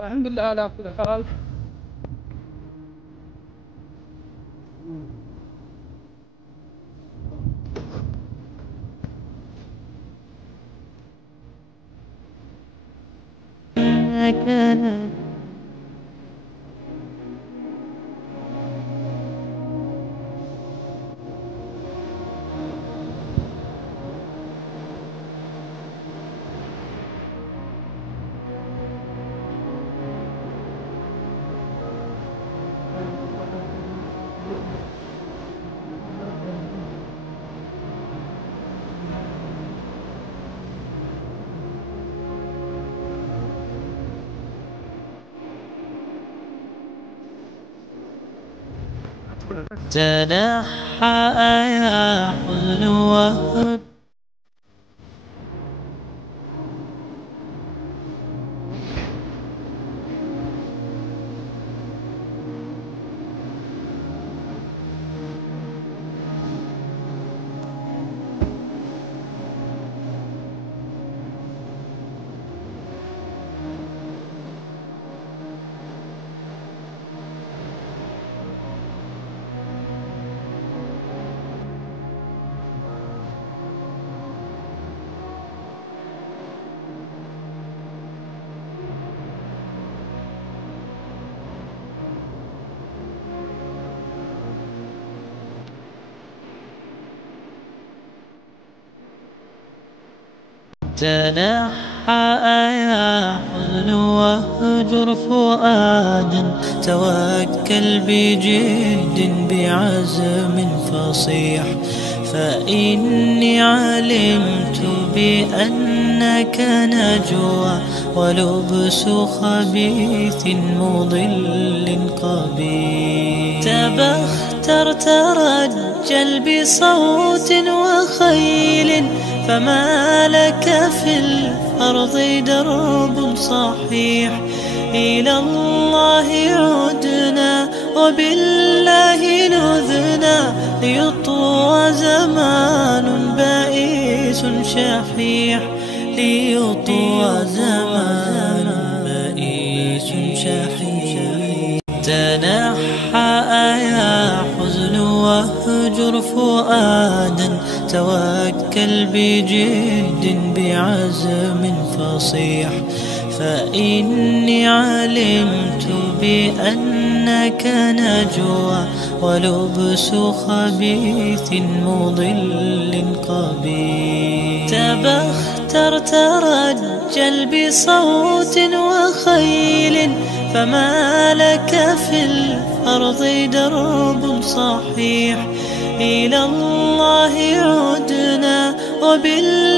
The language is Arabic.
الحمد لله على كل حال. تنحى يا حلوة تنحى يا حلوة اهجر فؤادا توكل بجد بعزم فصيح فإني علمت بأنك نجوى ولبس خبيث مضل قبيح تبختر ترجل بصوت وخيل فما لك في الأرض درب صحيح إلى الله عدنا وبالله نذنا ليطوى زمان بائس شحيح ليطوى زمان بائس شحيح تنحى يا حزن واهجر فؤادا توكل بجد بعزم فصيح فإني علمت بأنك نجوى ولبس خبيث مضل قبيح تبختر ترجل بصوت وخيل فما لك في الأرض درب صحيح إلى الله عدنا وبالله